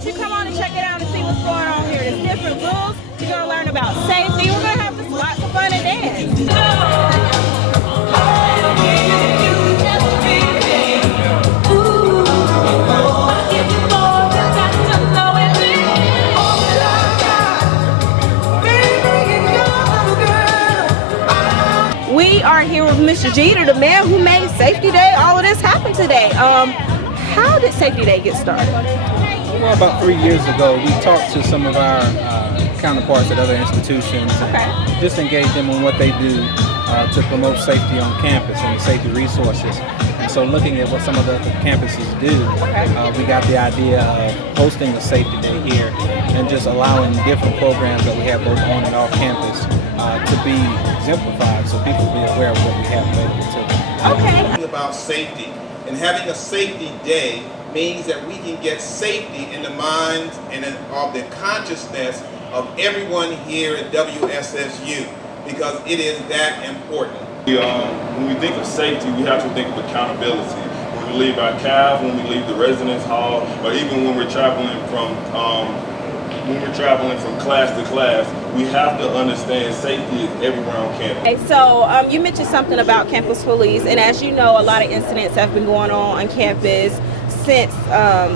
but you come on and check it out and see what's going on here. There's different rules. You're going to learn about safety. We're going to have just lots of fun and dance. We are here with Mr. Jeter, the man who made Safety Day. All of this happened today. How did Safety Day get started? Well, about 3 years ago, we talked to some of our counterparts at other institutions and just engaged them on what they do to promote safety on campus and the safety resources. And so looking at what some of the other campuses do, we got the idea of hosting a Safety Day here and just allowing different programs that we have both on and off campus to be exemplified so people will be aware of what we have available to them. Okay. About safety, and having a safety day means that we can get safety in the minds and of the consciousness of everyone here at WSSU, because it is that important. When we think of safety, we have to think of accountability. When we leave our cab, when we leave the residence hall, or even when we're traveling from class to class, we have to understand safety is everywhere on campus. Okay, so you mentioned something about campus police, and as you know, a lot of incidents have been going on campus since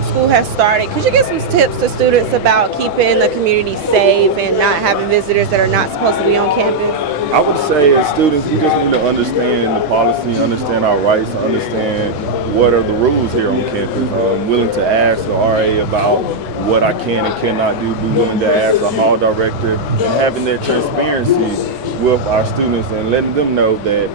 school has started. Could you give some tips to students about keeping the community safe and not having visitors that are not supposed to be on campus? I would say as students, we just need to understand the policy, understand our rights, understand what are the rules here on campus. I'm willing to ask the RA about what I can and cannot do, be willing to ask the hall director, and having that transparency with our students and letting them know that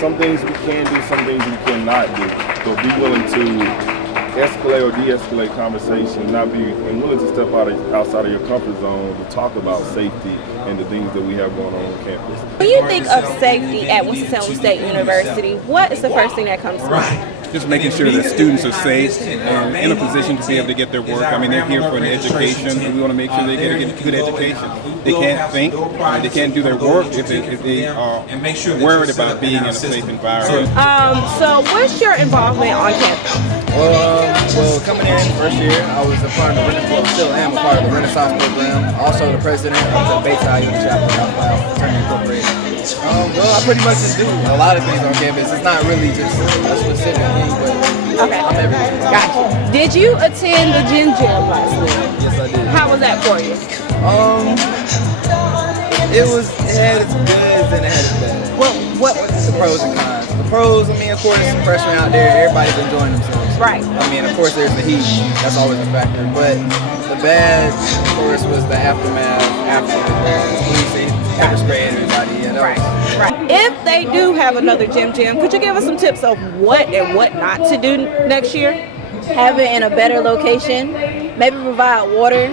some things we can do, some things we cannot do. So be willing to escalate or de-escalate conversation, not be and willing to step outside of your comfort zone to talk about safety and the things that we have going on campus. When you think of safety at Winston-Salem State University, what is the first thing that comes to mind? Just making sure that students are safe and in a position to be able to get their work. I mean, they're here for an education, and we want to make sure they get a good education. They can't think, they can't do their work if they are worried about being in a safe environment. So what's your involvement on campus? Well, coming in first year, I was a part of the Renaissance, still am a part of the Renaissance program. Also the president of the Bates High Youth Chapel Fraternity Incorporated. Well, I pretty much just do a lot of things on campus. It's not really just a specific thing, but I'm everywhere. Gotcha. Did you attend the gym last week? Yes, I did. How was that for you? It had its goods and it had its bads. What was the pros and cons? The pros, I mean, of course, freshmen out there, everybody's enjoying themselves. Right. I mean, of course, there's the heat. That's always a factor. But the bad, of course, was the aftermath after the policing, pepper spraying everybody. You know? Right. If they do have another gym, could you give us some tips of what and what not to do next year? Have it in a better location. Maybe provide water.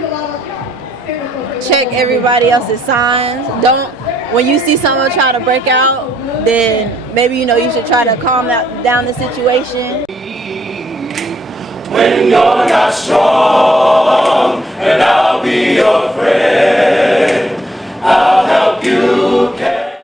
Check everybody else's signs. When you see someone trying to break out, then maybe you should try to calm down the situation. When you're not strong, and I'll be your friend.